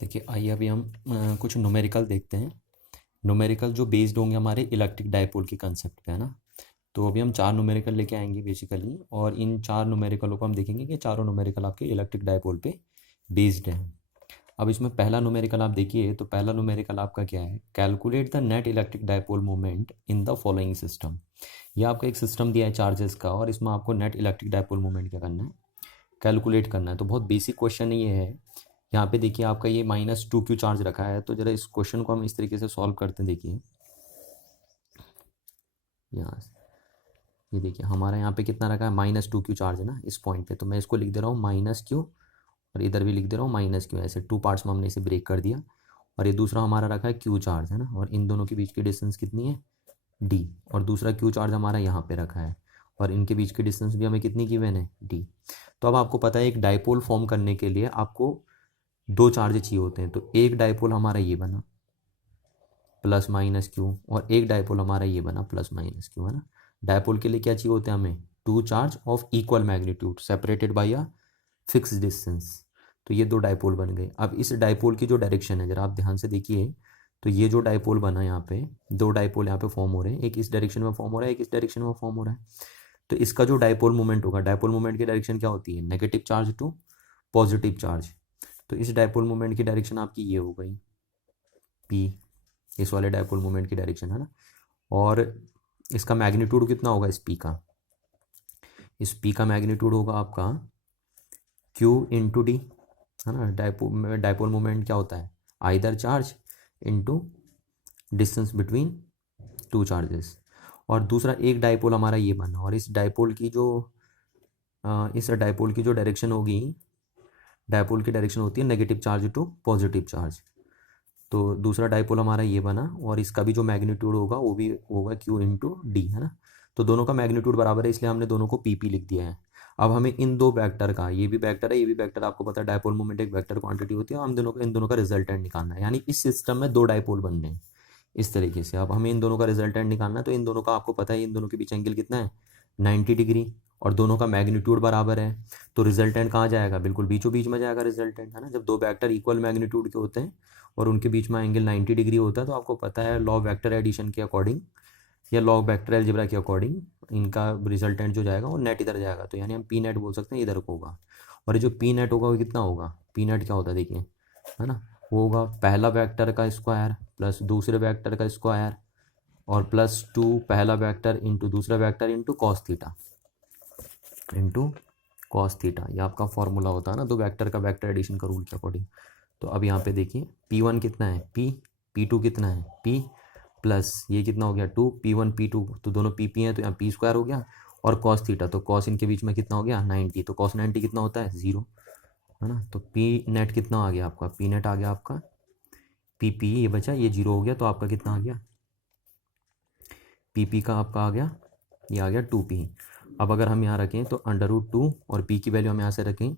देखिए आइए अभी हम कुछ न्यूमेरिकल देखते हैं। न्यूमेरिकल जो बेस्ड होंगे हमारे इलेक्ट्रिक डाइपोल के कंसेप्ट पे, है ना। तो अभी हम 4 न्यूमेरिकल लेके आएंगे बेसिकली, और इन 4 न्यूमेरिकलों को हम देखेंगे कि चारों न्यूमेरिकल आपके इलेक्ट्रिक डाइपोल पे बेस्ड हैं। अब इसमें पहला न्यूमेरिकल आप देखिए, तो पहला न्यूमेरिकल आपका क्या है, calculate the net electric dipole moment in the following system. ये आपका एक सिस्टम दिया है चार्जेस का, और इसमें आपको नेट इलेक्ट्रिक डाइपोल मोमेंट क्या करना है, कैलकुलेट करना है। तो बहुत बेसिक क्वेश्चन ये है। यहाँ पे देखिए आपका ये -2q चार्ज रखा है, तो जरा इस क्वेश्चन को हम इस तरीके से सॉल्व करते हैं। देखिए यहाँ ये देखिए हमारा यहाँ पे कितना रखा है, -2q चार्ज है ना इस पॉइंट पे। तो मैं इसको लिख दे रहा हूँ -q, और इधर भी लिख दे रहा हूँ -q। ऐसे 2 पार्ट्स में हमने इसे ब्रेक कर दिया। और ये दूसरा हमारा रखा है q चार्ज, है ना, और इन दोनों के बीच की डिस्टेंस कितनी है, d। और दूसरा q चार्ज हमारा यहाँ पे रखा है, और इनके बीच की डिस्टेंस भी हमें कितनी गिवन है, d। तो अब आपको पता है एक डाइपोल फॉर्म करने के लिए आपको 2 चार्ज चाहिए होते हैं। तो एक डाइपोल हमारा ये बना +-q, और एक डाइपोल हमारा ये बना +-q, है ना। डाइपोल के लिए क्या चाहिए होते हैं हमें, 2 charge of equal magnitude separated by a fix distance. तो ये 2 डाइपोल बन गए। अब इस डाइपोल की जो डायरेक्शन है, जरा आप ध्यान से देखिए, तो ये जो डाइपोल बना यहाँ पे, 2 डाइपोल यहाँ पे फॉर्म हो रहे हैं, एक इस डायरेक्शन में फॉर्म हो रहा है, एक इस डायरेक्शन में फॉर्म हो रहा है। तो इसका जो डाइपोल मोमेंट होगा, डाइपोल मोमेंट की डायरेक्शन क्या होती है, negative charge to positive charge. तो इस डाइपोल मोमेंट की डायरेक्शन आपकी ये हो गई पी, इस वाले डाइपोल मोमेंट की डायरेक्शन, है ना। और इसका मैग्नीट्यूड कितना होगा, इस पी का मैग्नीट्यूड होगा आपका Q इंटू डी, है ना। डाइपोल मोमेंट क्या होता है, either charge into distance between 2 charges. और दूसरा एक डाइपोल हमारा ये बना, और इस डाइपोल की जो डायरेक्शन होगी, डाइपोल की डायरेक्शन होती है negative charge to positive charge. तो दूसरा डाइपोल हमारा ये बना, और इसका भी जो मैग्नीट्यूड होगा वो भी होगा Q इंटू डी, है ना। तो दोनों का मैग्नीट्यूड बराबर है, इसलिए हमने दोनों को PP लिख दिया है। अब हमें इन 2 वेक्टर का, ये भी वेक्टर है, ये भी वेक्टर, आपको पता है डाइपोल मोमेंट एक वेक्टर क्वांटिटी होती है, हम दोनों का, इन दोनों का रिजल्टेंट निकालना है। यानी इस सिस्टम में 2 डाइपोल बन रहे हैं इस तरीके से। अब हमें इन दोनों का रिजल्टेंट निकालना है, तो इन दोनों का आपको पता है, इन दोनों के बीच एंगल कितना है, 90 डिग्री, और दोनों का मैग्नीट्यूड बराबर है। तो रिजल्टेंट कहाँ जाएगा, बिल्कुल बीचों बीच में जाएगा रिजल्टेंट, है ना। जब 2 वेक्टर इक्वल मैग्नीट्यूड के होते हैं और उनके बीच में एंगल 90 डिग्री होता है, तो आपको पता है लॉ वेक्टर एडिशन के अकॉर्डिंग या लॉ वेक्टर अलजेब्रा के अकॉर्डिंग इनका रिजल्टेंट जो जाएगा वो नेट इधर जाएगा। तो यानी हम पी नेट बोल सकते हैं, इधर को होगा। और ये जो पी नेट होगा वो कितना होगा, पी नेट क्या होता है देखिए, है ना, वो होगा पहला वेक्टर का स्क्वायर प्लस दूसरे वेक्टर का स्क्वायर, और +2 पहला वेक्टर इंटू दूसरा वेक्टर इंटू कॉस थीटा। ये आपका फॉर्मूला होता है ना, 2 वेक्टर का वेक्टर एडिशन का रूल के अकॉर्डिंग। तो अब यहाँ पे देखिए P1 कितना है P, P2 कितना है P, प्लस ये कितना हो गया 2, P1 P2, तो दोनों PP हैं, तो यहाँ P² हो गया, और कॉस थीटा, तो कॉस इनके बीच में कितना हो गया 90, तो कॉस 90 कितना होता है 0, है ना। तो P नेट कितना आ गया आपका, P नेट आ गया आपका PP, ये बचा, ये 0 हो गया, तो आपका कितना आ गया, PP का आपका आ गया, ये आ गया 2P। अब अगर हम यहाँ रखें तो √2, और P की वैल्यू हम यहाँ से रखें,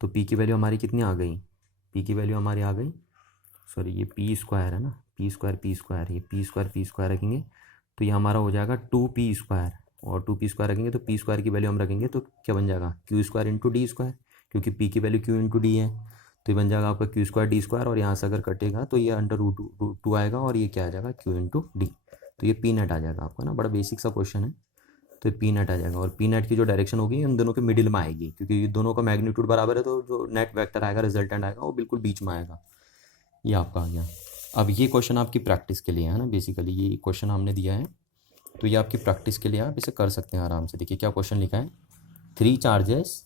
तो P की वैल्यू हमारी कितनी आ गई, P की वैल्यू हमारी आ गई, सॉरी ये P² है ना, P², ये P² रखेंगे, तो ये हमारा हो जाएगा 2P², और 2P² रखेंगे तो P² की वैल्यू हम रखेंगे तो क्या बन जाएगा, Q² इंटू D², क्योंकि P की वैल्यू Q इंटू D है। तो ये बन जाएगा आपका Q² D², और यहाँ से अगर कटेगा तो ये √2 आएगा, और ये क्या आ जाएगा Q इंटू D। तो ये P नेट आ जाएगा आपका ना, बड़ा बेसिक सा क्वेश्चन है। तो P नेट आ जाएगा, और P नेट की जो डायरेक्शन होगी इन दोनों के मिडिल में आएगी, क्योंकि दोनों का मैग्नीट्यूड बराबर है, तो जो नेट वेक्टर आएगा, रिजल्टेंट आएगा, वो बिल्कुल बीच में आएगा। ये आपका आ गया। अब ये क्वेश्चन आपकी प्रैक्टिस के लिए है ना, बेसिकली ये क्वेश्चन हमने दिया है, तो ये आपकी प्रैक्टिस के लिए आप इसे कर सकते हैं आराम से। देखिए क्या क्वेश्चन लिखा है, 3 charges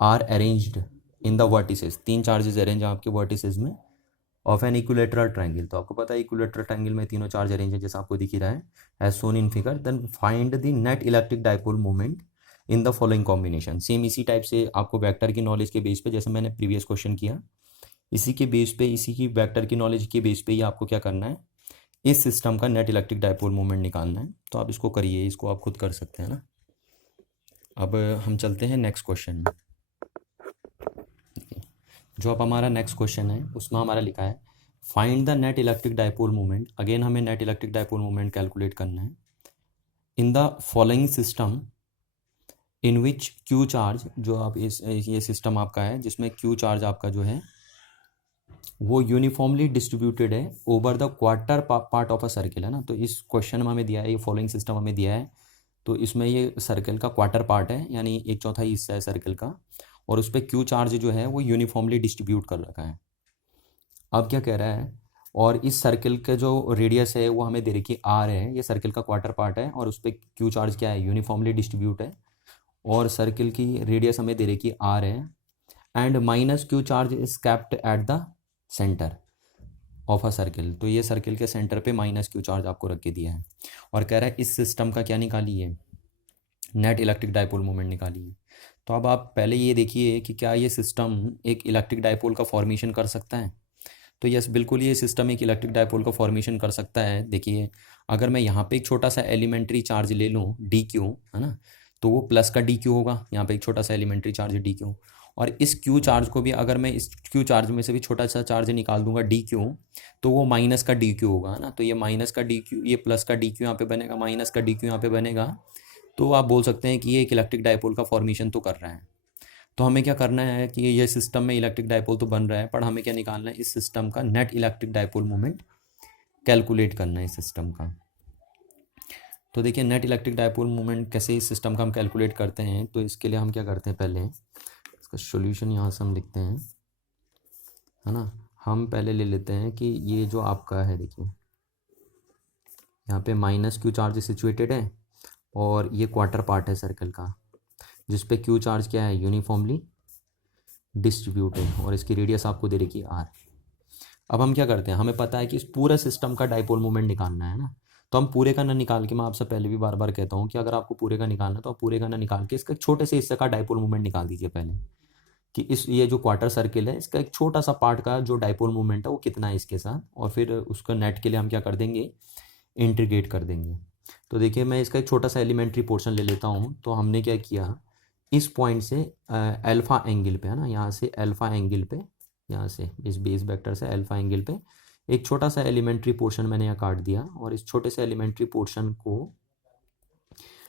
are arranged in the vertices, 3 charges arrange हैं आपके वर्टिसेस में ऑफ एन इक्विलेटरल ट्रायंगल। तो आपको पता है इक्विलेटरल ट्रायंगल में तीनों चार्ज अरेंज है, जैसा आपको दिख ही रहा है as shown in figure. Then find the net electric dipole moment in the following combination. Same इसी टाइप से आपको वेक्टर की नॉलेज के बेस पे, जैसे मैंने प्रीवियस क्वेश्चन किया, इसी के बेस पे, इसी की वेक्टर की नॉलेज के बेस पे ही आपको क्या करना है, इस सिस्टम का नेट इलेक्ट्रिक डाइपोल मोमेंट निकालना है। तो आप इसको करिए, इसको आप खुद कर सकते हैं ना। अब हम चलते हैं नेक्स्ट क्वेश्चन में। जो अब हमारा नेक्स्ट क्वेश्चन है उसमें हमारा लिखा है find the net electric dipole moment. Again हमें net electric dipole moment calculate करना है in the following system in which Q charge, जो आप ये सिस्टम आपका है जिसमें Q चार्ज आपका जो है वो यूनिफॉर्मली डिस्ट्रीब्यूटेड है over the quarter part of a circle, है ना। तो इस क्वेश्चन में हमें दिया है, ये फॉलोइंग सिस्टम हमें दिया है, तो इसमें ये सर्कल का क्वार्टर पार्ट है, यानी एक चौथाई हिस्सा है सर्कल का, और उस पर क्यू चार्ज जो है वो यूनिफॉर्मली डिस्ट्रीब्यूट कर रखा है। अब क्या कह रहा है, और इस सर्कल का जो रेडियस है वो हमें दे रखी आर है, ये सर्कल का क्वार्टर पार्ट है, और उस पर क्यू चार्ज क्या है, यूनिफॉर्मली डिस्ट्रीब्यूट है, और सर्कल की रेडियस हमें दे रखी आर है, and minus Q charge is kept at the centre of a circle. तो ये सर्किल के सेंटर पे माइनस क्यू चार्ज आपको रख के दिया है, और कह रहा है इस सिस्टम का क्या निकालिए, नेट इलेक्ट्रिक डाइपोल मोमेंट निकालिए। तो अब आप पहले ये देखिए कि क्या ये सिस्टम एक इलेक्ट्रिक डाइपोल का फॉर्मेशन कर सकता है। तो यस, बिल्कुल ये सिस्टम एक इलेक्ट्रिक डाइपोल का फॉर्मेशन कर सकता है। देखिए, अगर मैं यहाँ पे एक छोटा सा एलिमेंट्री चार्ज ले लूँ डी क्यू, है ना, तो वो प्लस का डी क्यू होगा, यहाँ पे एक छोटा सा एलिमेंट्री चार्ज डी क्यू, और इस क्यू चार्ज को भी अगर मैं इस क्यू चार्ज में से भी छोटा सा चार्ज निकाल दूंगा डी क्यू, तो वो माइनस का डी क्यू होगा, है ना। तो ये माइनस का डी क्यू, ये प्लस का डी क्यू यहाँ पे बनेगा, माइनस का डी क्यू यहाँ पे बनेगा। तो आप बोल सकते हैं कि ये एक इलेक्ट्रिक डाइपोल का फॉर्मेशन तो कर रहा है। तो हमें क्या करना है कि ये सिस्टम में इलेक्ट्रिक डाइपोल तो बन रहा है, पर हमें क्या निकालना है, इस सिस्टम का net electric dipole moment calculate करना है इस सिस्टम का। तो देखिए, नेट इलेक्ट्रिक डाइपोल मोमेंट कैसे इस सिस्टम का हम कैलकुलेट करते हैं। तो इसके लिए हम क्या करते हैं, पहले इसका सॉल्यूशन यहाँ से हम लिखते हैं, है ना। हम पहले ले लेते हैं कि ये जो आपका है, देखिए यहाँ पे माइनस क्यू चार्ज सिचुएटेड है, और ये क्वार्टर पार्ट है सर्कल का, जिस पे क्यू चार्ज क्या है, यूनिफॉर्मली डिस्ट्रीब्यूट है, और इसकी रेडियस आपको दे रखी आर। अब हम क्या करते हैं, हमें पता है कि इस पूरे सिस्टम का डाइपोल मोमेंट निकालना है ना। तो हम पूरे का ना निकाल के, मैं आपसे पहले भी बार बार कहता हूँ कि अगर आपको पूरे का निकालना है तो आप पूरे का ना निकाल के इसका छोटे से हिस्से का डाइपोल मोमेंट निकाल दीजिए पहले, कि इस ये जो क्वार्टर सर्किल है इसका एक छोटा सा पार्ट का जो डाइपोल मोमेंट है वो कितना है इसके साथ, और फिर उसका नेट के लिए हम क्या कर देंगे, इंटीग्रेट कर देंगे। तो देखिए, मैं इसका एक छोटा सा एलिमेंट्री पोर्शन ले लेता हूँ। तो हमने क्या किया, इस पॉइंट से अल्फ़ा एंगल पे, है ना, यहाँ से अल्फ़ा एंगल पे, यहाँ से इस बेस वेक्टर से अल्फ़ा एंगल पे एक छोटा सा एलिमेंट्री पोर्शन मैंने यहाँ काट दिया, और इस छोटे से एलिमेंट्री पोर्शन को,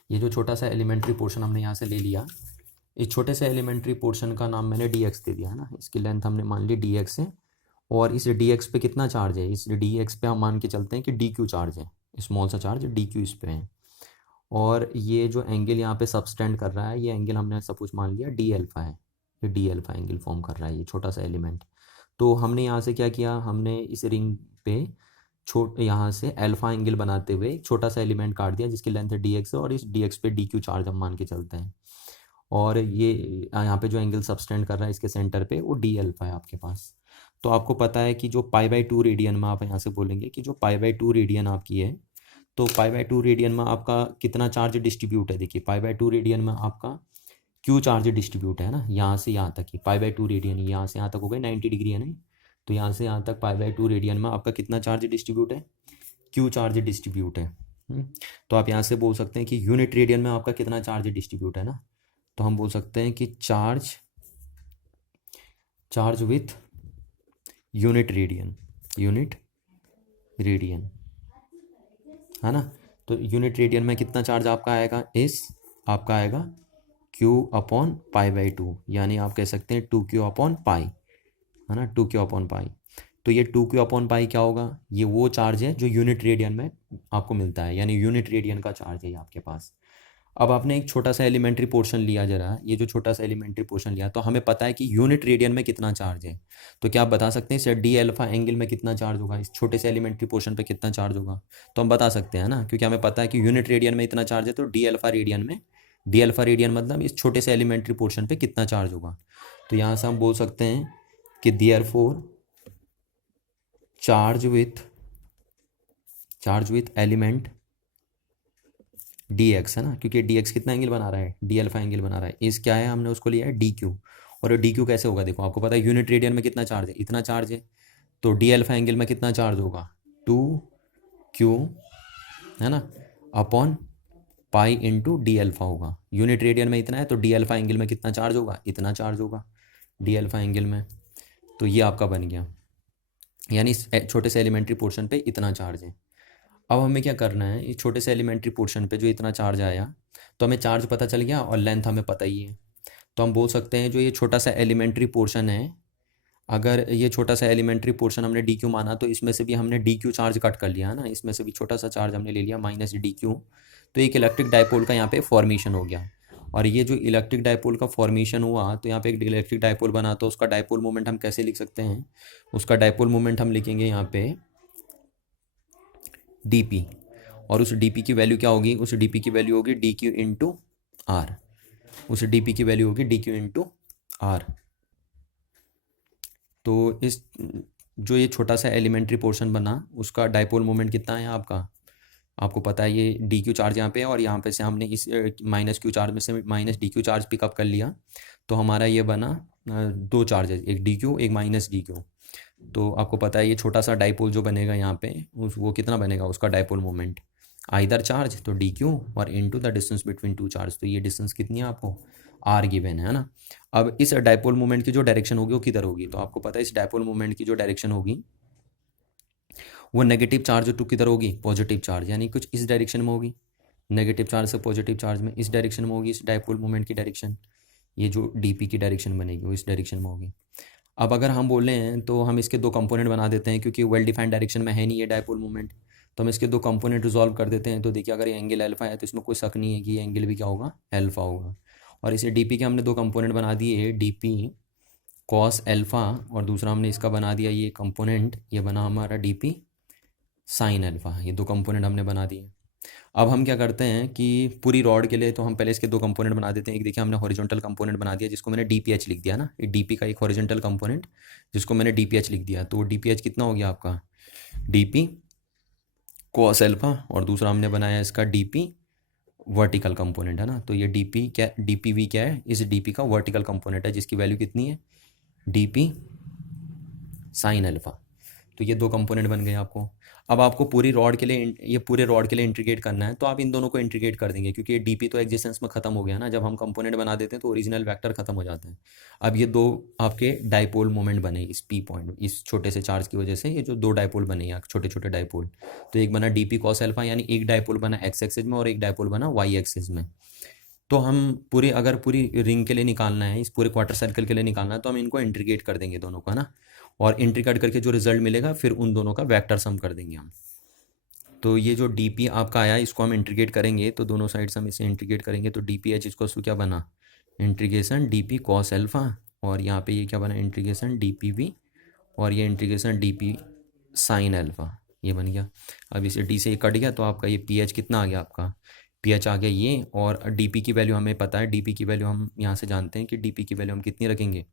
ये जो छोटा सा एलिमेंट्री पोर्शन हमने यहाँ से ले लिया, इस छोटे से एलिमेंट्री पोर्शन का नाम मैंने डी एक्स दे दिया, है ना। इसकी लेंथ हमने मान ली डी एक्स है, और इस डी एक्स पे कितना चार्ज है, इस डी एक्स पे हम मान के चलते हैं कि डी क्यू चार्ज है, स्मॉल सा चार्ज डी क्यू इस पे है, और ये जो एंगल यहाँ पे सबस्टेंड कर रहा है, ये एंगल हमने सब कुछ मान लिया डी अल्फ़ा है, ये डी अल्फ़ा एंगल फॉर्म कर रहा है ये छोटा सा एलिमेंट। तो हमने यहाँ से क्या किया, हमने इस रिंग पे यहाँ से अल्फ़ा एंगल बनाते हुए एक छोटा सा एलिमेंट काट दिया जिसकी लेंथ है डी एक्स, और इस डी एक्स पे डी क्यू चार्ज हम मान के चलते हैं, और ये यहाँ पे जो एंगल सबस्टेंड कर रहा है इसके सेंटर पे वो डी अल्फ़ा है आपके पास। तो आपको पता है कि जो π/2 रेडियन में, आप यहाँ से बोलेंगे कि जो π/2 रेडियन आपकी है, तो π/2 रेडियन में आपका कितना चार्ज डिस्ट्रीब्यूट है। देखिए, π/2 रेडियन में आपका क्यू चार्ज डिस्ट्रीब्यूट है ना, यहाँ से यहाँ तक ही π/2 रेडियन, यहाँ से यहाँ तक हो गए 90 डिग्री, है ना। तो यहाँ से यहाँ तक π/2 रेडियन में आपका कितना चार्ज डिस्ट्रीब्यूट है, क्यू चार्ज डिस्ट्रीब्यूट है। तो आप यहाँ से बोल सकते हैं कि यूनिट रेडियन में आपका कितना चार्ज डिस्ट्रीब्यूट है ना। तो हम बोल सकते हैं कि चार्ज विथ यूनिट रेडियन, है ना। तो यूनिट रेडियन में कितना चार्ज आपका आएगा, आपका आएगा Q/π/2, यानी आप कह सकते हैं 2Q/π, है ना, 2Q/π। तो ये 2Q/π क्या होगा, ये वो चार्ज है जो यूनिट रेडियन में आपको मिलता है, यानी यूनिट रेडियन का चार्ज है ये आपके पास। अब आपने एक छोटा सा एलिमेंट्री पोर्शन लिया, जरा ये जो छोटा सा एलिमेंट्री पोर्शन लिया, तो हमें पता है कि यूनिट रेडियन में कितना चार्ज है। तो क्या आप बता सकते हैं इस डी अल्फ़ा एंगल में कितना चार्ज होगा, इस छोटे से एलिमेंट्री पोर्शन पे कितना चार्ज होगा। तो हम बता सकते हैं ना, क्योंकि हमें पता है कि यूनिट रेडियन में इतना चार्ज है, तो डी अल्फ़ा रेडियन मतलब इस छोटे से एलिमेंट्री पोर्शन पे कितना चार्ज होगा। तो यहाँ से हम बोल सकते हैं कि therefore charge with element D x, है ना, क्योंकि डी एक्स कितना एंगल बना रहा है, डी अल्फ़ा एंगल बना रहा है। इस क्या है, हमने उसको लिया है डी क्यू, और डी क्यू कैसे होगा, देखो आपको पता है यूनिट रेडियन में कितना चार्ज है, इतना चार्ज है, तो डी अल्फ़ा एंगल में कितना चार्ज होगा, 2Q, है ना, upon pi into D alpha होगा। यूनिट रेडियन में इतना है, तो डी अल्फ़ा एंगल में कितना चार्ज होगा, इतना चार्ज होगा डी अल्फ़ा एंगल में। तो ये आपका बन गया, यानी इस छोटे से एलिमेंट्री पोर्शन पे इतना चार्ज है। अब हमें क्या करना है, इस छोटे से एलिमेंट्री पोर्शन पे जो इतना चार्ज आया, तो हमें चार्ज पता चल गया और लेंथ हमें पता ही है। तो हम बोल सकते हैं जो ये छोटा सा एलिमेंट्री पोर्शन है, अगर ये छोटा सा एलिमेंट्री पोर्शन हमने डी क्यू माना तो इसमें से भी हमने डी क्यू चार्ज कट कर लिया है ना, इसमें से भी छोटा सा चार्ज हमने ले लिया माइनस डी क्यू। तो एक इलेक्ट्रिक डायपोल का यहाँ पे फॉर्मेशन हो गया। और ये जो इलेक्ट्रिक डायपोल का फॉर्मेशन हुआ तो यहाँ पे एक इलेक्ट्रिक डायपोल बना, तो उसका डायपोल मोमेंट हम कैसे लिख सकते हैं? उसका डायपोल मोमेंट हम लिखेंगे यहाँ पे डी। और उस डी की वैल्यू क्या होगी? उस डी की वैल्यू होगी डी क्यू इंटू आर। उस डी की वैल्यू होगी डी क्यू इंटू आर। तो इस जो ये छोटा सा एलिमेंट्री पोर्शन बना उसका डायपोल मोमेंट कितना है आपका? आपको पता है ये डी क्यू चार्ज यहाँ पे है और यहाँ पे से हमने इस माइनस क्यू चार्ज में से minus D Q charge pickup कर लिया। तो हमारा ये बना दो चार्जेस, एक डी क्यू एक माइनस डी क्यू। तो आपको पता है ये छोटा सा डायपोल जो बनेगा यहाँ पे वो कितना बनेगा? उसका डायपोल मोमेंट आइदर चार्ज तो डी क्यू और into the distance between two charge. तो ये डिस्टेंस कितनी है आपको? आर गिवन है ना। अब इस डायपोल मोमेंट की जो डायरेक्शन होगी वो किधर होगी? तो आपको पता है इस डायपोल मोमेंट की जो डायरेक्शन होगी वो नेगेटिव चार्ज टू किधर होगी? पॉजिटिव चार्ज, यानी कुछ इस डायरेक्शन में होगी। नेगेटिव चार्ज से पॉजिटिव चार्ज में इस डायरेक्शन में होगी इस डायपोल मोमेंट की डायरेक्शन। ये जो डीपी की डायरेक्शन बनेगी वो इस डायरेक्शन में होगी। अब अगर हम बोले हैं तो हम इसके दो कंपोनेंट बना देते हैं, क्योंकि वेल डिफाइंड डायरेक्शन में है नहीं ये डायपोल मोमेंट, तो हम इसके दो कंपोनेंट रिजॉल्व कर देते हैं। तो देखिए अगर ये एंगल अल्फा है तो इसमें कोई शक नहीं है कि ये एंगल भी क्या होगा? अल्फा होगा। और इसे डीपी के हमने दो कंपोनेंट बना दिए, डीपी कॉस अल्फा, और दूसरा हमने इसका बना दिया ये कंपोनेंट, ये बना हमारा डीपी साइन अल्फा। ये दो कंपोनेंट हमने बना दिए। अब हम क्या करते हैं कि पूरी रॉड के लिए तो हम पहले इसके दो कंपोनेंट बना देते हैं। एक देखिए हमने हॉरिजॉन्टल कंपोनेंट बना दिया जिसको मैंने डीपीएच लिख दिया ना, डीपी का एक हॉरिजॉन्टल कंपोनेंट जिसको मैंने डीपीएच लिख दिया। तो डीपीएच कितना हो गया आपका? डीपी कॉस अल्फा, और दूसरा हमने बनाया इसका डीपी वर्टिकल कंपोनेंट है ना। तो ये डीपी क्या, डीपीवी क्या है? इस डीपी का वर्टिकल कंपोनेंट है जिसकी वैल्यू कितनी है? DP sine alpha. तो ये दो कंपोनेंट बन गए आपको। अब आपको पूरी रॉड के लिए ये पूरे रॉड के लिए इंटीग्रेट करना है, तो आप इन दोनों को इंटीग्रेट कर देंगे क्योंकि ये डीपी तो एग्जिस्टेंस में खत्म हो गया ना। जब हम कंपोनेंट बना देते हैं तो ओरिजिनल वेक्टर खत्म हो जाते हैं। अब ये दो आपके डायपोल मोमेंट बने इस पी पॉइंट, इस छोटे से चार्ज की वजह से ये जो दो डायपोल बने यहाँ छोटे छोटे डायपोल। तो एक बना डीपी कॉस अल्फा, यानी एक डायपोल बना एक्स एक्सिस में और एक डायपोल बना वाई एक्सिस में। तो हम अगर पूरी रिंग के लिए निकालना है, इस पूरे क्वार्टर सर्कल के लिए निकालना है, तो हम इनको इंटीग्रेट कर देंगे दोनों का ना, और इंटीग्रेट करके जो रिजल्ट मिलेगा फिर उन दोनों का वेक्टर सम कर देंगे हम। तो ये जो डीपी आपका आया इसको हम इंटीग्रेट करेंगे, तो दोनों साइड से हम इसे इंटीग्रेट करेंगे। तो डीपी एच इसको क्या बना? इंटीग्रेशन डीपी कॉस अल्फा, और यहाँ पे ये क्या बना? इंटीग्रेशन डीपी वी, और ये इंटीग्रेशन डीपी साइन अल्फा। ये बन गया। अब इसे डी से कट गया तो आपका ये पी एच कितना आ गया? आपका पी एच आ गया ये। और डीपी की वैल्यू हमें पता है, डीपी की वैल्यू हम यहाँ से जानते हैं कि डीपी की वैल्यू हम कितनी रखेंगे?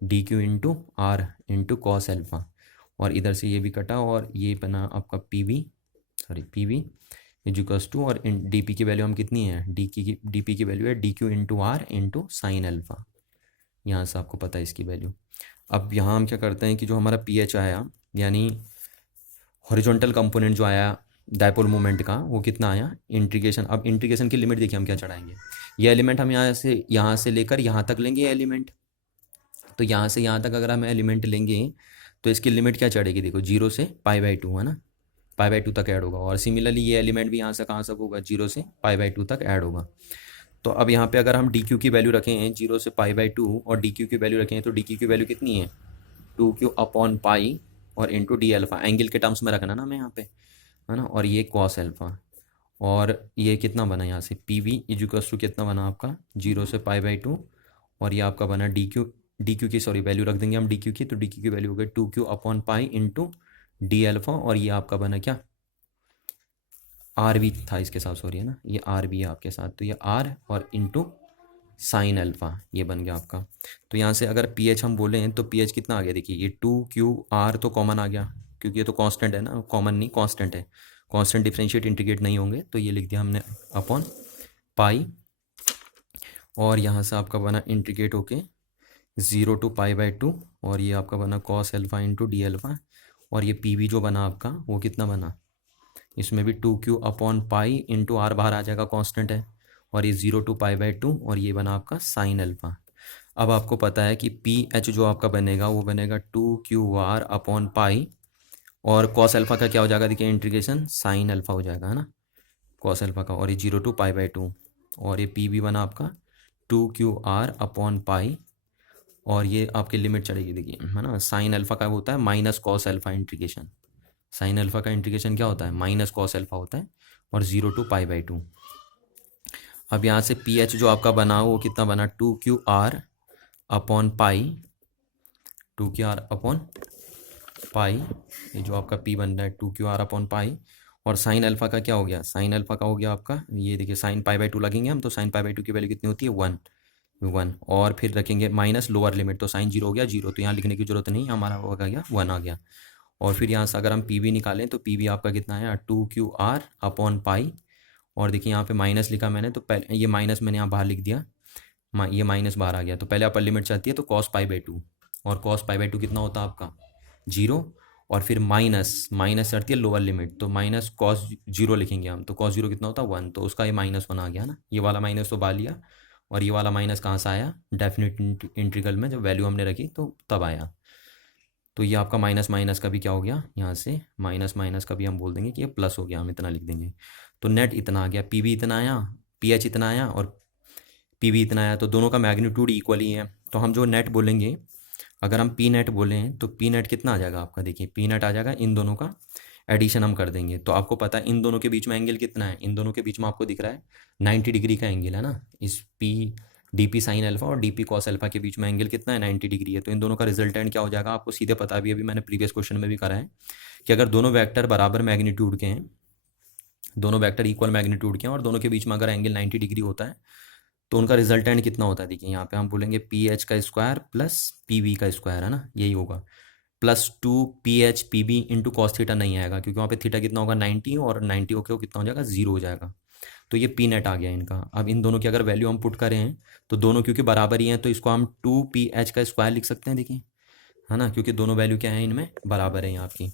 D Q into R into cos alpha. और इधर से ये भी कटा और ये बना आपका पी वी इजिकल्स टू, और डी पी की वैल्यू हम कितनी है? डी पी की वैल्यू है D Q into R into sine alpha. यहाँ से आपको पता है इसकी वैल्यू। अब यहाँ हम क्या करते हैं कि जो हमारा पी एच आया, यानी हॉरिजॉन्टल कंपोनेंट जो आया डायपोल मोमेंट का, वो कितना आया? इंटीग्रेशन। अब इंटीग्रेशन की लिमिट देखिए हम क्या चढ़ाएंगे। ये एलिमेंट हम यहाँ से लेकर यहाँ तक लेंगे ये एलिमेंट। तो यहाँ से यहाँ तक अगर हम एलिमेंट लेंगे तो इसकी लिमिट क्या चढ़ेगी? देखो 0 से π/2 है ना, π/2 तक ऐड होगा। और सिमिलरली ये एलिमेंट भी यहाँ से कहाँ तक होगा? 0 से π/2 तक ऐड होगा। तो अब यहाँ पे अगर हम डी क्यू की वैल्यू रखें 0 से π/2 और डी क्यू की वैल्यू रखें तो डी क्यू की वैल्यू कितनी है? 2q अपॉन पाई और इंटू डी अल्फ़ा। एंगल के टर्म्स में रखना ना मैं यहाँ पे, है ना। और ये कॉस अल्फ़ा, और ये कितना बना यहाँ से? पी वी इजिकल्स टू कितना बना आपका? 0 से π/2, और ये आपका बना डी क्यू की वैल्यू रख देंगे हम डी क्यू की। तो डी क्यू की वैल्यू हो गई 2q upon pi into D alpha, और ये आपका बना क्या? आर वी था इसके साथ, सॉरी है ना, ये आर वी है आपके साथ। तो ये आर और इंटू साइन अल्फ़ा, ये बन गया आपका। तो यहाँ से अगर पी एच हम बोलें तो पी एच कितना आ गया? देखिए ये 2q तो कॉमन आ गया क्योंकि ये तो कांस्टेंट है ना, कॉमन नहीं कांस्टेंट है, कांस्टेंट डिफरेंशिएट इंटीग्रेट नहीं होंगे, तो ये लिख दिया हमने अपॉन पाई, और यहाँ से आपका बना इंटीग्रेट होके 0 टू π/2, और ये आपका बना cos alpha into D alpha. और ये पी वी जो बना आपका वो कितना बना? इसमें भी 2q upon pi into are बाहर आ जाएगा, कांस्टेंट है, और ये 0 टू π/2, और ये बना आपका साइन अल्फ़ा। अब आपको पता है कि पी एच जो आपका बनेगा वो बनेगा 2qr अपॉन पाई, और कॉस अल्फ़ा का क्या हो जाएगा? देखिए इंटीग्रेशन साइन अल्फ़ा हो जाएगा, है ना, कॉस अल्फ़ा का, और ये 0 टू π/2, और ये पी वी बना आपका 2qr अपॉन पाई, और ये आपकी लिमिट चढ़ेगी, देखिए है ना, साइन अल्फा का होता है minus cos alpha integration. Sine alpha का इंटीग्रेशन क्या होता है, माइनस कॉस अल्फा होता है, और 0 to π/2। अब यहाँ से पी एच जो आपका बना वो कितना बना, 2QR/π, 2QR/π, ये जो आपका पी बन रहा है 2QR/π। और साइन अल्फा का क्या हो गया, साइन अल्फा का हो गया आपका, ये देखिए साइन π/2 लगेंगे हम, तो साइन π/2 की वैल्यू कितनी होती है, 1। और फिर रखेंगे माइनस लोअर लिमिट, तो साइन 0 हो गया 0, तो यहाँ लिखने की जरूरत नहीं, हमारा हो गया 1 आ गया। और फिर यहाँ से अगर हम पी वी निकालें तो पी वी आपका कितना है, 2QR/π। और देखिए यहाँ पे माइनस लिखा मैंने, तो पहले ये माइनस मैंने यहाँ बाहर लिख दिया, ये माइनस बाहर आ गया, तो पहले अपर लिमिट चाहती है तो cos π/2, और cos π/2 कितना होता है आपका 0। और फिर माइनस माइनस चढ़ती है लोअर लिमिट, तो माइनस cos 0 लिखेंगे हम, तो cos 0 कितना होता है 1, तो उसका ये -1 आ गया ना, ये वाला माइनस तो बाहर लिया, और ये वाला माइनस कहाँ से आया, डेफिनेट इंटीग्रल में जब वैल्यू हमने रखी तो तब आया। तो ये आपका माइनस माइनस का भी क्या हो गया, यहाँ से माइनस माइनस का भी हम बोल देंगे कि ये प्लस हो गया, हम इतना लिख देंगे। तो नेट इतना आ गया, पी वी इतना आया, पी एच इतना आया, और पी वी इतना आया, तो दोनों का मैग्नीट्यूड इक्वल ही है। तो हम जो नेट बोलेंगे, अगर हम पी नेट बोलें तो पी नेट कितना आ जाएगा आपका, देखिए पी नेट आ जाएगा, इन दोनों का एडिशन हम कर देंगे, तो आपको पता है इन दोनों के बीच में एंगल कितना है, इन दोनों के बीच में आपको दिख रहा है 90 डिग्री का एंगल है ना, इस P D P sine alpha और डी पी कॉस अल्फा के बीच में एंगल कितना है, 90 डिग्री है। तो इन दोनों का रिजल्टेंट क्या हो जाएगा आपको सीधे पता भी, अभी मैंने प्रीवियस क्वेश्चन में भी करा है कि अगर दोनों वेक्टर बराबर मैग्नीट्यूड के हैं, दोनों वेक्टर इक्वल मैग्नीट्यूड के हैं, और दोनों के बीच में अगर एंगल 90 डिग्री होता है, तो उनका रिजल्टेंट कितना होता है, देखिए यहाँ पे हम बोलेंगे पी एच का स्क्वायर प्लस पी वी का स्क्वायर, है ना, यही होगा, plus 2 PH/PB into cos theta नहीं आएगा, क्योंकि वहाँ पे थीटा कितना होगा 90, और 90 होके वो कितना हो जाएगा 0 हो जाएगा। तो ये पी नेट आ गया इनका। अब इन दोनों की अगर वैल्यू हम पुट करें तो दोनों क्योंकि बराबर ही हैं, तो इसको हम 2PH का स्क्वायर लिख सकते हैं, देखिए है ना, क्योंकि दोनों वैल्यू क्या है इनमें बराबर है, यहाँ की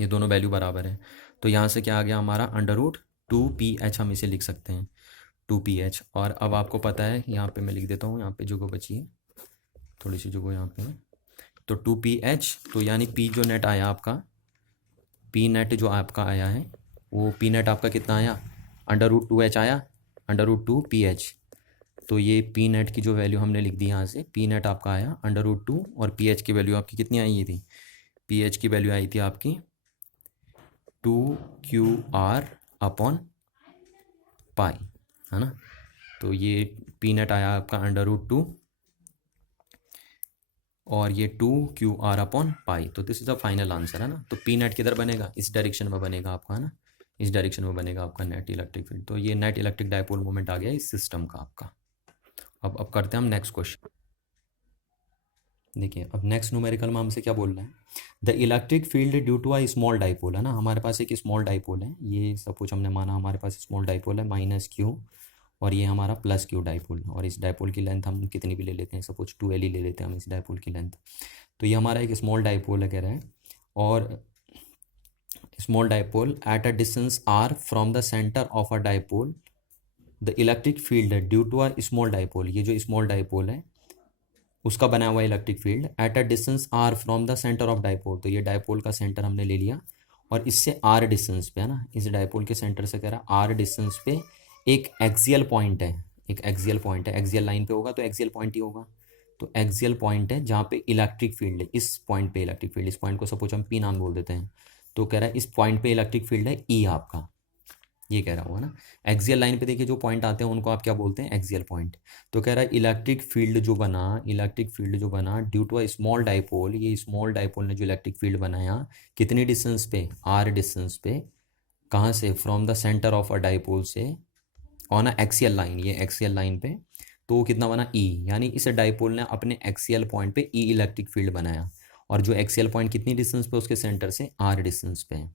ये दोनों वैल्यू बराबर है। तो यहाँ से क्या आ गया हमारा √2PH, हम इसे लिख सकते हैं 2PH। और अब आपको पता है, यहाँ पे मैं लिख देता हूँ, यहाँ पे जगह बची है थोड़ी सी जगह यहाँ पे, तो 2PH, तो यानी पी जो नेट आया आपका, पी नेट जो आपका आया है वो पी नेट आपका कितना आया, √2H आया, √2PH। तो ये पी नेट की जो वैल्यू हमने लिख दी यहाँ से, पी नेट आपका आया √2, और पी एच की वैल्यू आपकी कितनी आई थी, पी एच की वैल्यू आई थी आपकी 2QR/π, है ना। तो ये पी नेट आया आपका √2, और ये 2QR/π। तो this is the final answer, है ना। तो पी नेट किधर बनेगा, इस डायरेक्शन में बनेगा आपका, है ना, इस डायरेक्शन में बनेगा आपका नेट इलेक्ट्रिक फील्ड। तो ये नेट इलेक्ट्रिक डायपोल मोमेंट आ गया इस सिस्टम का आपका। अब करते हैं हम नेक्स्ट क्वेश्चन। देखिए अब नेक्स्ट न्यूमेरिकल में हमसे क्या बोल रहा है, the electric field due to a small dipole, है ना, हमारे पास एक स्मॉल डाइपोल है, ये सपोज हमने माना हमारे पास स्मॉल डाइपोल है -q, और ये हमारा +q डाइपोल, और इस डाइपोल की लेंथ हम कितनी भी ले लेते हैं, सपोज 2L ही ले लेते हैं हम इस डाइपोल की लेंथ। तो ये हमारा एक स्मॉल डाइपोल है कह रहा है, और small dipole at a distance r from the centre of a dipole, the electric field due to a small dipole, ये जो स्मॉल डाइपोल है उसका बना हुआ electric field at a distance r from the centre of dipole. तो ये dipole का centre हमने ले लिया, और इससे r डिस्टेंस पे, है ना, इस डाइपोल के सेंटर से कह रहा है r डिस्टेंस पे एक एक्सियल पॉइंट है, एक एक्सियल पॉइंट है, एक्सियल लाइन पे होगा तो एक्सियल पॉइंट ही होगा। तो एक्सियल पॉइंट है जहाँ पे इलेक्ट्रिक फील्ड है, इस पॉइंट पे इलेक्ट्रिक फील्ड, इस पॉइंट को सपोज हम P नाम बोल देते हैं। तो कह रहा है इस पॉइंट पे इलेक्ट्रिक फील्ड है E आपका, ये कह रहा हुआ ना। एक्सियल लाइन पे देखिए जो पॉइंट आते हैं उनको आप क्या बोलते हैं, एक्सियल पॉइंट। तो कह रहा है इलेक्ट्रिक फील्ड जो बना due to a small dipole, ये स्मॉल डाइपोल ने जो इलेक्ट्रिक फील्ड बनाया कितनी डिस्टेंस पे, r डिस्टेंस पे, कहाँ से, from the centre of a dipole से, ऑन अ एक्सियल लाइन, ये एक्सियल लाइन पे, तो कितना बना E, यानी इस डाइपोल ने अपने एक्सियल पॉइंट पे E इलेक्ट्रिक फील्ड बनाया, और जो एक्सियल पॉइंट कितनी डिस्टेंस पे उसके सेंटर से r डिस्टेंस पे है।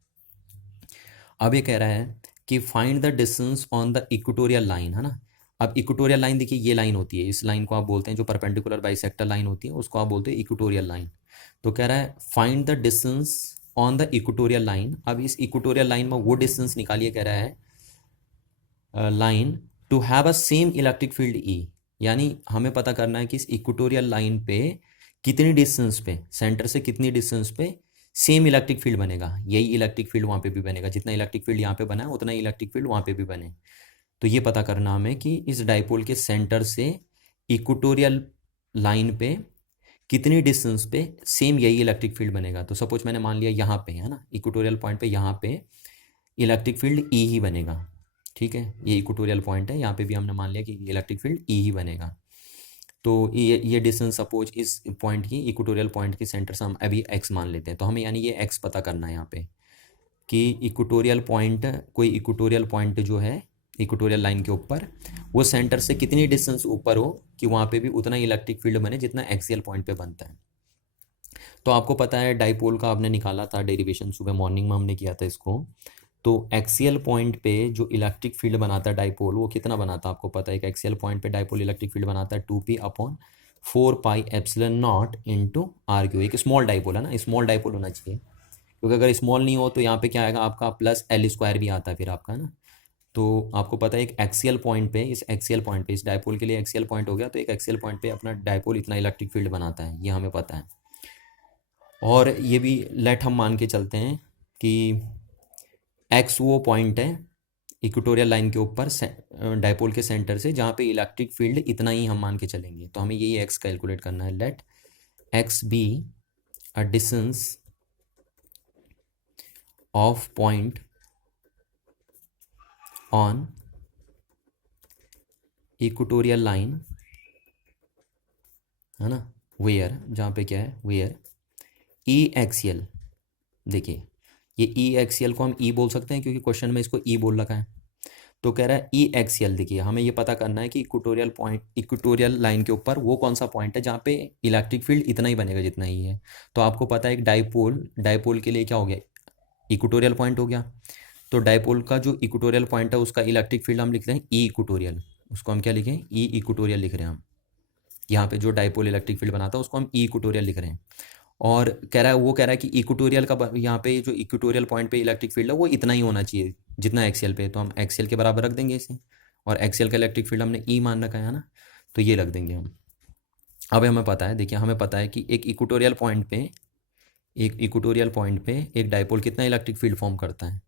अब ये कह रहा है कि find the distance on the equatorial line, है ना। अब इक्वेटोरियल लाइन देखिए ये लाइन होती है, इस लाइन को आप बोलते हैं जो परपेंडिकुलर बाइसेक्टर लाइन होती है उसको आप बोलते हैं इक्वेटोरियल लाइन। तो कह रहा है find the distance on the equatorial line. अब इस इक्वेटोरियल लाइन में वो डिस्टेंस निकालिए, कह रहा है line to have a same electric field E, यानी हमें पता करना है कि इस इक्वेटोरियल लाइन पे कितनी डिस्टेंस पे, सेंटर से कितनी डिस्टेंस पे सेम इलेक्ट्रिक फील्ड बनेगा, यही इलेक्ट्रिक फील्ड वहाँ पे भी बनेगा, जितना इलेक्ट्रिक फील्ड यहाँ पे बना है उतना ही इलेक्ट्रिक फील्ड वहाँ पे भी बने। तो ये पता करना हमें कि इस डाइपोल के सेंटर से इक्वेटोरियल लाइन पे कितनी डिस्टेंस पे सेम यही इलेक्ट्रिक फील्ड बनेगा। तो सपोज मैंने मान लिया यहाँ पे है ना, इक्वेटोरियल पॉइंट पे यहाँ पे इलेक्ट्रिक फील्ड ई ही बनेगा, ठीक है, ये इक्वेटोरियल पॉइंट है, यहाँ पे भी हमने मान लिया कि इलेक्ट्रिक फील्ड ई ही बनेगा। तो ये डिस्टेंस सपोज इस पॉइंट की, इक्वेटोरियल पॉइंट के सेंटर से हम अभी एक्स मान लेते हैं। तो हमें यानी ये एक्स पता करना है यहाँ पे कि इक्वेटोरियल पॉइंट, कोई इक्वेटोरियल पॉइंट जो है इक्वेटोरियल लाइन के ऊपर, वो सेंटर से कितनी डिस्टेंस ऊपर हो कि वहाँ पे भी उतना ही इलेक्ट्रिक फील्ड बने जितना एक्सियल पॉइंट पे बनता है। तो आपको पता है डाइपोल का आपने निकाला था डेरिवेशन, सुबह मॉर्निंग में हमने किया था इसको। तो एक्सियल पॉइंट पे जो इलेक्ट्रिक फील्ड बनाता है डाइपोल, वो कितना बनाता है आपको पता है। एक एक्सियल पॉइंट पे डाइपोल इलेक्ट्रिक फील्ड बनाता है 2p/4πε0 इंटू आर क्यू। एक स्मॉल डाइपोल है ना, स्मॉल डाइपोल होना चाहिए, क्योंकि अगर स्मॉल नहीं हो तो यहाँ पे क्या आएगा आपका +L² भी आता है फिर आपका, है ना। तो आपको पता है एक एक्सियल पॉइंट पे, इस एक्सियल पॉइंट पे, इस डाइपोल के लिए एक्सियल पॉइंट हो गया, तो एक एक्सियल पॉइंट पे अपना डाइपोल इतना इलेक्ट्रिक फील्ड बनाता है, ये हमें पता है। और ये भी लेट हम मान के चलते हैं कि एक्स वो पॉइंट है इक्वेटोरियल लाइन के ऊपर डाइपोल के सेंटर से जहाँ पे इलेक्ट्रिक फील्ड इतना ही हम मान के चलेंगे। तो हमें यही एक्स कैलकुलेट करना है। Let X be a distance of point on equatorial line, है ना, वेयर, जहाँ पे क्या है वेयर ई एक्सियल। देखिए ये ई एक्सियल को हम ई बोल सकते हैं क्योंकि क्वेश्चन में इसको ई बोल रखा है। तो कह रहा है ई एक्सियल। देखिए हमें ये पता करना है कि इक्वेटोरियल पॉइंट, इक्वेटोरियल लाइन के ऊपर वो कौन सा पॉइंट है जहाँ पे इलेक्ट्रिक फील्ड इतना ही बनेगा जितना ही है। तो आपको पता है एक डाइपोल, डाइपोल के लिए क्या हो गया, इक्वेटोरियल पॉइंट हो गया। तो डाइपोल का जो इक्वेटोरियल पॉइंट है उसका इलेक्ट्रिक फील्ड हम लिखते हैं ई इक्वेटोरियल। उसको हम क्या लिखें, ई इक्वेटोरियल लिख रहे हैं हम। यहाँ पे जो डाइपोल इलेक्ट्रिक फील्ड बनाता है उसको हम ई इक्वेटोरियल लिख रहे हैं। और कह रहा है, वो कह रहा है कि इक्वेटोरियल का यहाँ पे जो इक्वेटोरियल पॉइंट पे इलेक्ट्रिक फील्ड है वो इतना ही होना चाहिए जितना एक्सियल पे। तो हम एक्सियल के बराबर रख देंगे इसे, और एक्सियल का इलेक्ट्रिक फील्ड हमने ई मान रखा है ना, तो ये रख देंगे हम। अब हमें पता है, देखिए हमें पता है कि एक इक्वेटोरियल पॉइंट पे, एक इक्वेटोरियल पॉइंट पे एक डाइपोल कितना इलेक्ट्रिक फील्ड फॉर्म करता है।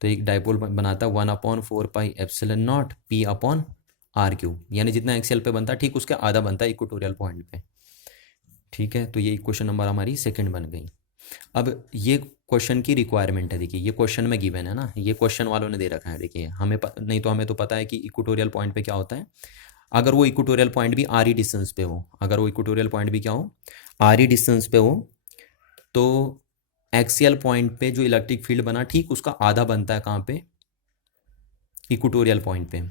तो एक डाइपोल बनाता है 1/4πε0 p/r3, यानी जितना एक्सियल पे बनता है ठीक उसके आधा बनता है इक्वेटोरियल पॉइंट पे, ठीक है। तो ये क्वेश्चन नंबर हमारी सेकंड बन गई। अब ये क्वेश्चन की रिक्वायरमेंट है। देखिए ये क्वेश्चन में गिवन है ना, ये क्वेश्चन वालों ने दे रखा है। देखिए हमें नहीं तो हमें तो पता है कि इक्वेटोरियल पॉइंट पे क्या होता है। अगर वो इक्वेटोरियल पॉइंट भी आर ई डिस्टेंस पे हो, अगर वो इक्वेटोरियल पॉइंट भी क्या हो, आर ई डिस्टेंस पे हो, तो एक्सियल पॉइंट पे जो इलेक्ट्रिक फील्ड बना ठीक उसका आधा बनता है कहाँ पे, इक्वेटोरियल पॉइंट पे।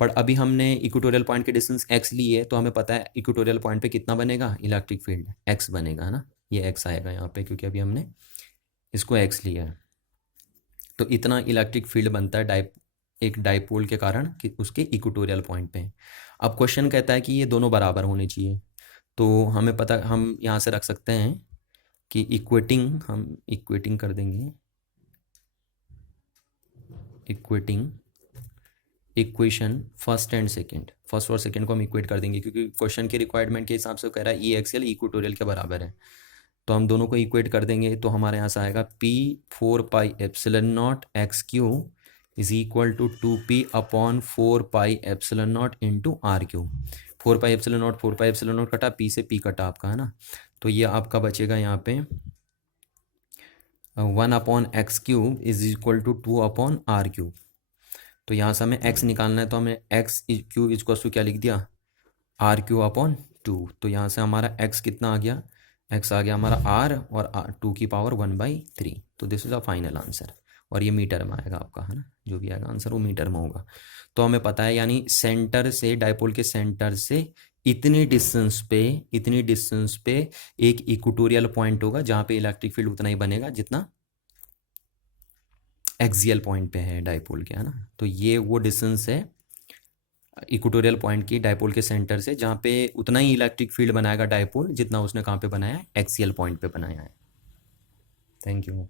पर अभी हमने इक्वेटोरियल पॉइंट की डिस्टेंस एक्स ली है, तो हमें पता है इक्वेटोरियल पॉइंट पे कितना बनेगा इलेक्ट्रिक फील्ड, एक्स बनेगा, है ना। ये एक्स आएगा यहाँ पे क्योंकि अभी हमने इसको एक्स लिया है। तो इतना इलेक्ट्रिक फील्ड बनता है एक डाइपोल के कारण कि उसके इक्वेटोरियल पॉइंट पे। अब क्वेश्चन कहता है कि ये दोनों बराबर होने चाहिए। तो हमें पता, हम यहाँ से रख सकते हैं कि इक्वेटिंग, हम इक्वेटिंग कर देंगे, equating equation first and second, first और सेकंड को हम इक्वेट कर देंगे क्योंकि क्वेश्चन के रिक्वायरमेंट के हिसाब से कह रहा है ई एक्सियल इक्वेटोरियल के बराबर है। तो हम दोनों को इक्वेट कर देंगे तो हमारे यहाँ से आएगा p/4πε0 x³ is equal to 2p/4πε0 into r³ 4πε0 4πε0 कटा, p से p कटा आपका, है ना। तो ये आपका बचेगा यहाँ पे 1/x³ is equal to 2/r³। तो यहाँ से हमें x निकालना है, तो हमें x³ इक्वल टू क्या लिख दिया, r³/2। तो यहाँ से हमारा x कितना आ गया, x आ गया हमारा r और 2 की पावर 1/3। तो this is a final answer, और ये मीटर में आएगा आपका, है ना, जो भी आएगा आंसर वो मीटर में होगा। तो हमें पता है यानी सेंटर से, डाइपोल के सेंटर से इतनी डिस्टेंस पे एक इक्वेटोरियल पॉइंट होगा जहाँ पे इलेक्ट्रिक फील्ड उतना ही बनेगा जितना एक्सियल पॉइंट पे है डाइपोल के, है ना। तो ये वो डिस्टेंस है इक्वेटोरियल पॉइंट की डाइपोल के सेंटर से जहाँ पे उतना ही इलेक्ट्रिक फील्ड बनाएगा डाइपोल जितना उसने कहाँ पे बनाया है, एक्सियल पॉइंट पे बनाया है। Thank you.